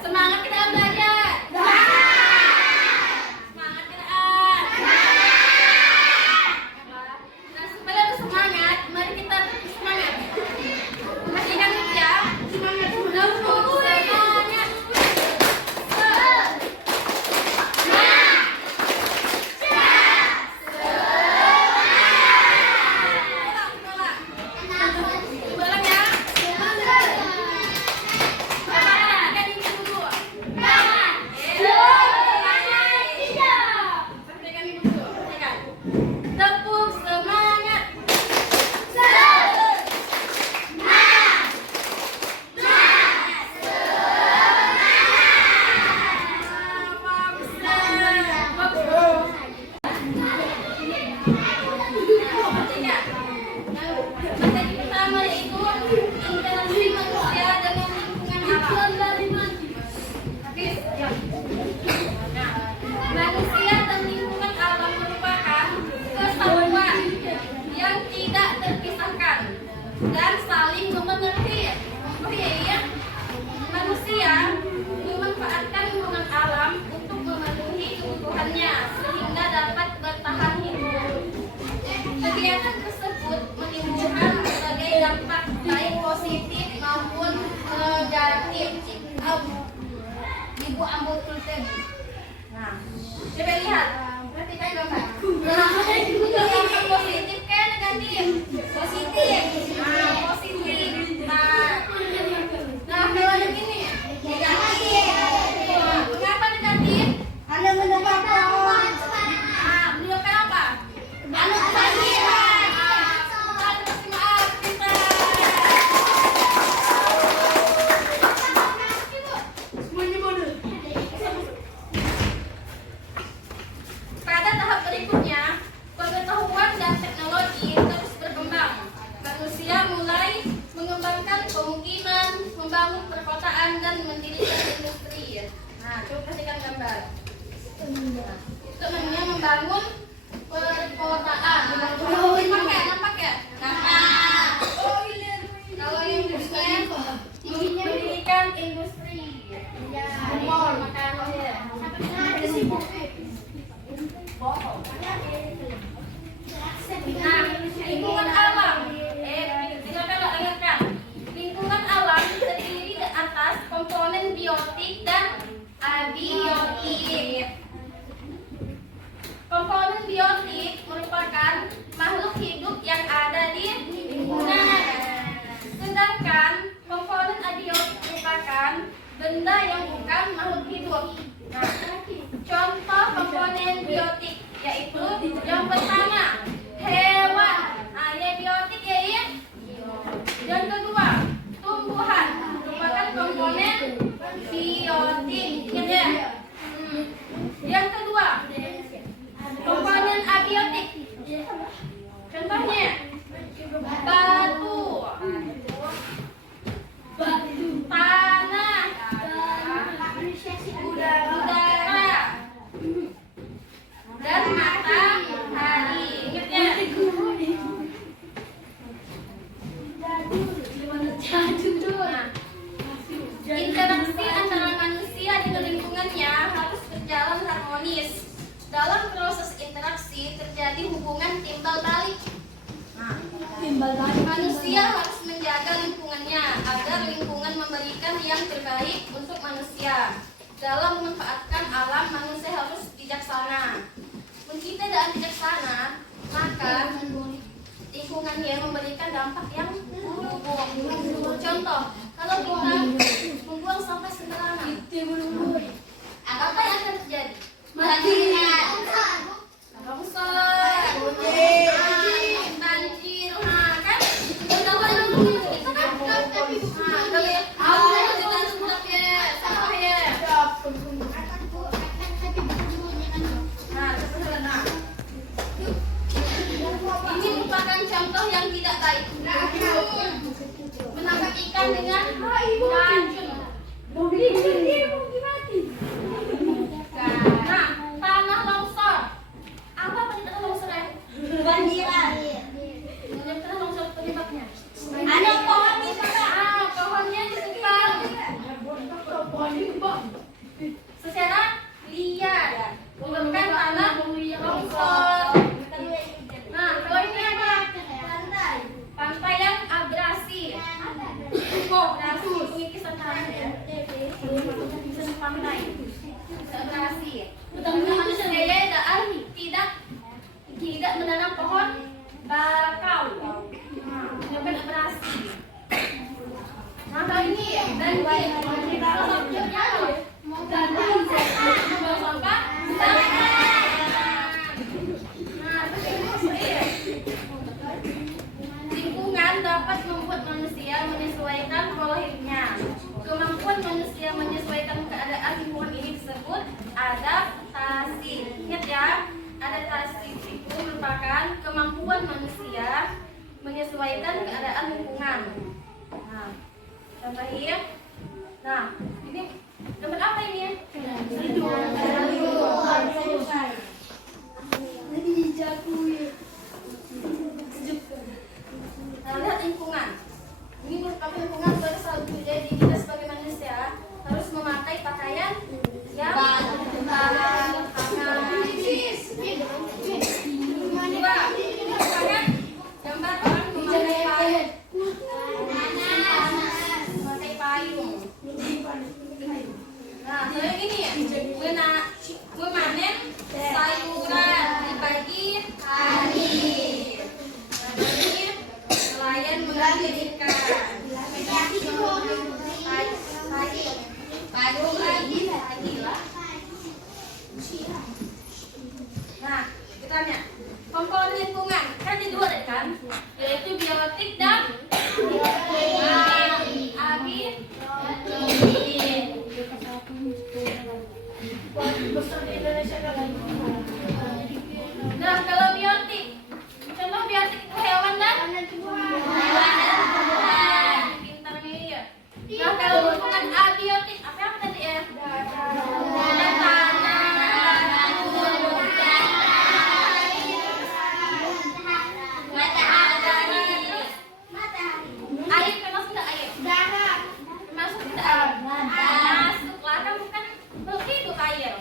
Semangat kita belajar. Semangat kita. Nah, supaya lebih semangat, mari kita terus semangat. Masih ingat ya? Semangat dulu. Semangat. Ulang ya. Tepuk semangat. Materi pertama yaitu interaksi manusia dengan lingkungan alam. Manusia dan lingkungan alam merupakan kesatuan yang tidak terpisahkan dan saling memengerti. Manusia memanfaatkan lingkungan alam untuk memenuhi kebutuhannya sehingga dapat bertahan hidup. Kegiatan tersebut menimbulkan berbagai dampak baik positif maupun negatif. Ibu ambil kultum. Nah, coba lihat. Perhatikan gambar. Dampak positif ke negatif? Positif. Nah, positif. Nah, kalau begini, negatif. Mengapa negatif? Anda menyebabkan Menyebabkan apa? Kehadiran. Kita pasti maaf kita. semuanya bodoh. Pada tahap berikutnya, pengetahuan dan teknologi terus berkembang. Manusia mulai mengembangkan kemungkinan membangun perkotaan dan mendirikan industri. Nah, coba kasihkan gambar. Itu namanya membangun perkotaan. Nampak ya? Nampak. Kalau yang kedua, mendirikan industri. Mall, makanan ya. Nah, lingkungan alam. Dengarkan. Lingkungan alam terdiri di atas komponen biotik dan abiotik. Komponen biotik merupakan makhluk hidup yang ada di lingkungan. Sedangkan komponen abiotik merupakan benda yang bukan makhluk hidup. Nah, contoh komponen biotik yaitu yang pertama hewan. Nah, ini biotik ya, iya. Yang kedua tumbuhan merupakan komponen biotik. Ingat ya. Yang kedua komponen abiotik. Contohnya batu, tanah, udara, dan matahari. Ingat ya. Nah, interaksi antara manusia dengan lingkungannya harus berjalan harmonis. Dalam proses interaksi terjadi hubungan timbal balik. Nah, manusia harus menjaga lingkungannya agar lingkungan memberikan yang terbaik untuk manusia. Dalam memanfaatkan alam, manusia harus bijaksana. Jika kita tidak bijaksana, maka lingkungannya memberikan dampak yang buruk. Contoh, kalau kita membuang sampah sembarangan, apa yang akan terjadi? Banjir, longsor, banjir, kan? Itu kan? Ini merupakan contoh yang tidak baik. Menangkap ikan dengan racun. Nah, tanah longsor. Apa penyebab longsornya? Banjiran. Tanah longsor penyebabnya. Ada pohon di sana. Pohonnya di depan. Secara liar, menyebabkan tanah longsor. Nah, kalau ini apa? Pantai yang abrasi. Abrasi, pengikisan tanah ya. Pengikisan pantai. Abrasi. Manusia tidak menanam pohon bakau. Menyebabkan abrasi. Nah, kalau ini banjir. Salah satunya apa? Buang sampah. Lingkungan dapat membuat manusia menyesuaikan pola hidupnya. Kemampuan manusia menyesuaikan keadaan lingkungan ini disebut adaptasi. Ingat ya, adaptasi itu merupakan kemampuan manusia menyesuaikan keadaan lingkungan. Nah, contohnya. Nah, ini gambar apa ini? Nah, lihat lingkungan. Ini merupakan lingkungan sebagai salah satu jadi kita sebagai manusia harus memakai pakaian yang hangat. Dua, misalkan gambar orang memakai payung. Nah, kalau ini ya, memanen sayuran di pagi hari. Nah, ini nelayan mengambil ikan. Pagi lah. Nah, kita tanya komponen lingkungan kan ada dua kan, yaitu biotik dan abi. Nah, kalau biotik, contoh biotik itu hewan dan tumbuhan. Pintar nih ya. Nah, kalau lingkungan abiotik, apa yang tadi ya? Air termasuk tidak air? Termasuk tidak air? Masuklah, kan bukan hidup air.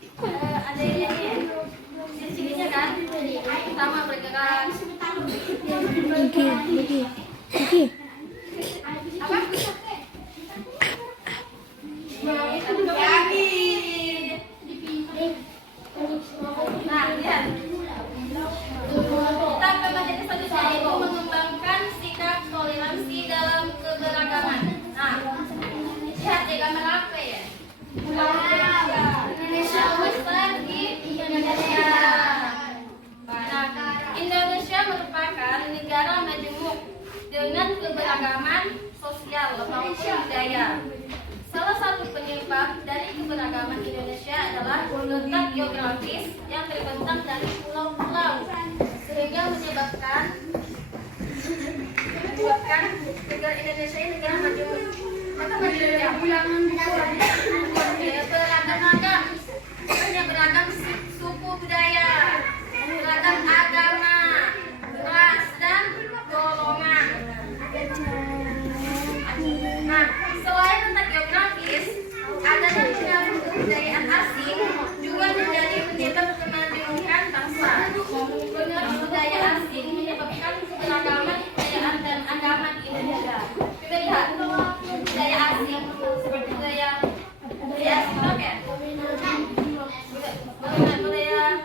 Itu kan ada ini ciri-cirinya kan? Pertama bergerak. Apa? Nah, lihat. Kita menjadi solusi itu mengembangkan sikap toleransi dalam keberagaman. Nah, lihat ya gambar apa ya? Indonesia besar di Indonesia. Nah, Indonesia merupakan negara majemuk dengan keberagaman sosial maupun budaya. Salah satu penyebab dari keberagaman Indonesia adalah letak geografis yang terbentang dari pulau-pulau, sehingga menyebabkan negara Indonesia ini negara majemuk. Maka majemuknya beragam, banyak beragam suku budaya, beragam agama, ras dan golongan. Nah, selain letak geografis, adanya kebudayaan asing juga menjadi penyebab kemajemukan bangsa. Budaya asing menyebabkan keberagaman kebudayaan dan agama di Indonesia. Kita lihat budaya asing seperti budaya asing, oke? Budaya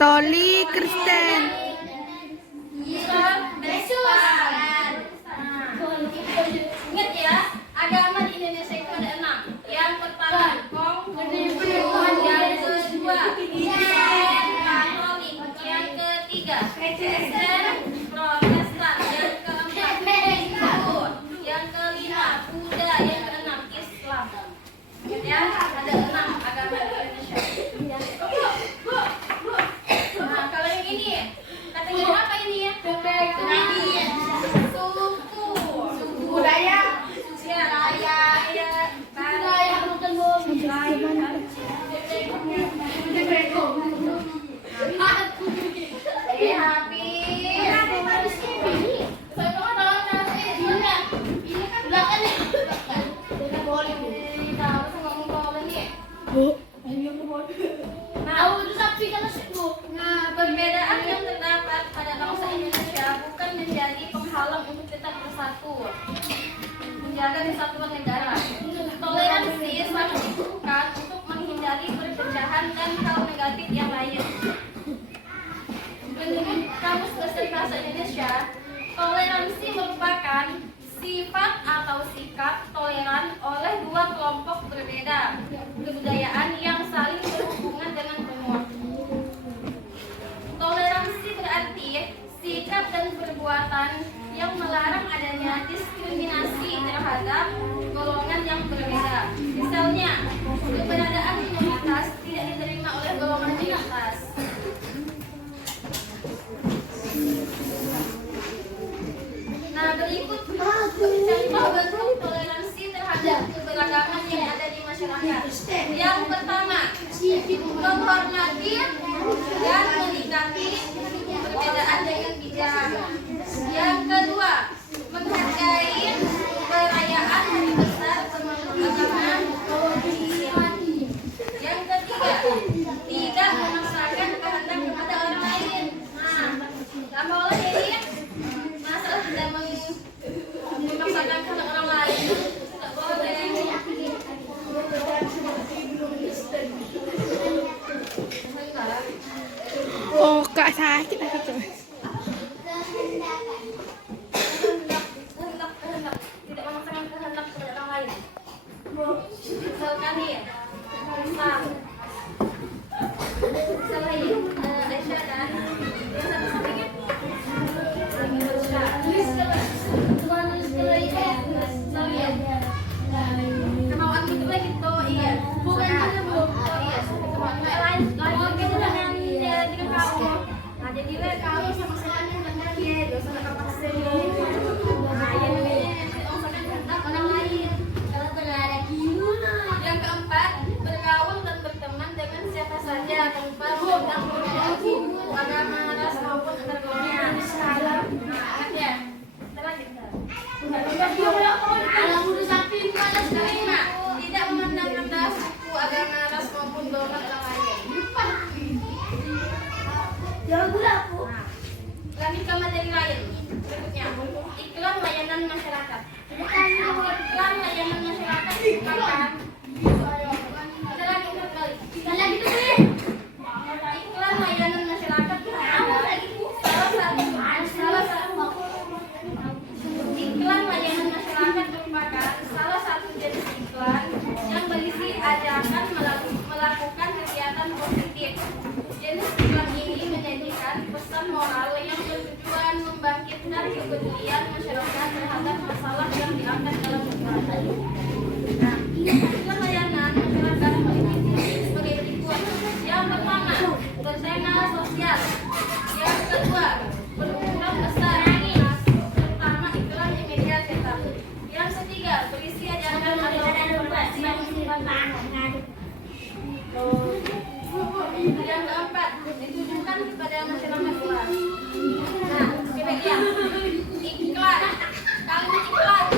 Katolik, Kristen. Islam, dan Islam. Ingat ya, agama di Indonesia itu ada 6. Yang pertama, Konghucu. Yang kedua, Islam, Katolik. Yang ketiga, Kristen, Protestan. Yang keempat, Hindu. Yang kelima, Buddha. Yang keenam, Islam. Ingat ya, ada 6 agama di Indonesia. Nah, kalau yang ini, kategori apa ini ya? Suku budaya, Nah, perbedaan yang terdapat pada bangsa Indonesia bukan menjadi penghalang untuk tetap bersatu, menjaga kesatuan negara. Toleransi sangat dibutuhkan untuk menghindari perpecahan dan hal negatif yang lain. Menurut Kamus Besar Bahasa Indonesia, toleransi merupakan sifat atau sikap toleran oleh dua kelompok berbeda kebudayaan yang saling berhubungan dengan penuh. Toleransi berarti sikap dan perbuatan yang melarang adanya diskriminasi terhadap golongan yang berbeda. Misalnya, keberadaan minoritas tidak diterima oleh golongan di atas. Nah, berikut contoh bentuk toleransi terhadap keberagaman yang ada di masyarakat. Yang pertama, menghormati dan menikmati perbedaan dengan bijak. Yang kedua, menghargai perayaan hari besar pemeluk agama. Yang ketiga, tidak memaksakan kehendak kepada orang lain. Nah, tak boleh jadi masalah tidak memaksakan kehendak orang lain. Tak boleh. Oh, Kak sakit aku tuh. Kehendak tidak memaksakan kehendak kepada orang lain. Misalkan nih, misal lagi Aisyah dan yang satu sampingnya lagi kemauan gitu lah gitu, iya. Bukan juga bu. Oh iya, kemauan lain gitu dengan kamu. Nah jadilah kamu sama sekali benar ya, gak usah terpaksa. Nah ya memaksakan kehendak orang lain. Kalau ada gimana? Yang keempat, bergaul dan berteman dengan siapa saja tanpa memandang perbedaan suku, agama, ras maupun antar golongan. Nah, ingat ya. Terlanjut. Kelima, tidak memandang rendah suku, agama, ras maupun golongan orang lain. Nah, lanjut ke materi lain. Berikutnya, iklan layanan masyarakat. Iklan layanan masyarakat merupakan iklan layanan masyarakat salah satu jenis iklan yang berisi ajakan melakukan kegiatan positif. Jenis iklan ini menyajikan pesan moral yang bertujuan membangkitkan kepedulian masyarakat terhadap masalah yang diangkat dalam iklan. Nah, iklan layanan masyarakat meliputi sebagai berikut. Yang pertama, bertema sosial. Yang kedua, berukuran besar, terutama iklan di media cetak. Yang ketiga, berisi ajakan atau informasi. Yang keempat, ditujukan kepada masyarakat luas. Nah, demikian iklan. Kalimat iklan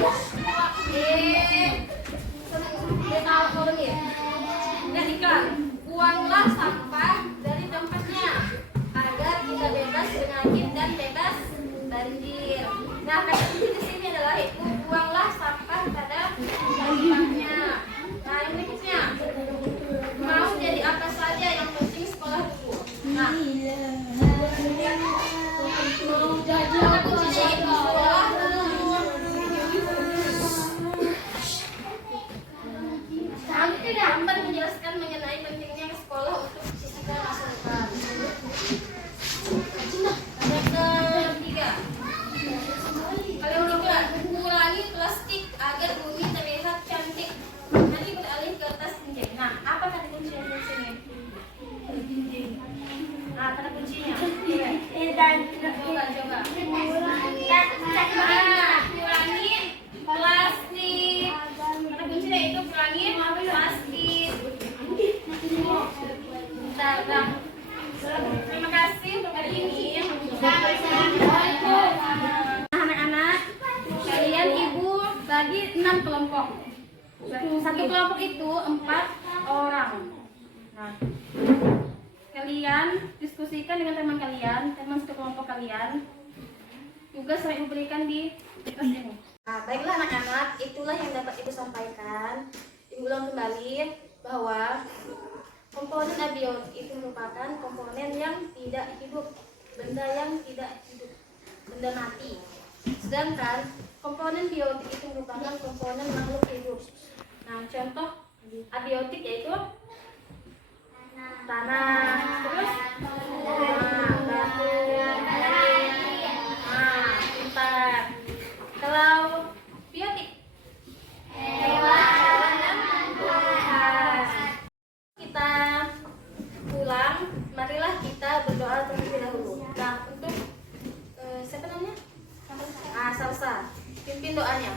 terbagi 6 kelompok. Satu kelompok itu 4 orang. Nah, kalian diskusikan dengan teman kalian, teman satu kelompok kalian. Tugas saya berikan di atas ini. Nah, baiklah anak-anak, itulah yang dapat Ibu sampaikan. Ibu ulang kembali bahwa komponen abiotik itu merupakan komponen yang tidak hidup, benda yang tidak hidup, benda mati. Sedangkan komponen biotik itu merupakan komponen makhluk hidup. Nah, contoh abiotik yaitu tanah, terus batu, pintar. Kalau biotik hewan dan tumbuhan. Kita pulang, marilah kita berdoa terlebih dahulu. Nah, untuk siapa namanya? Salsa, pimpin doanya.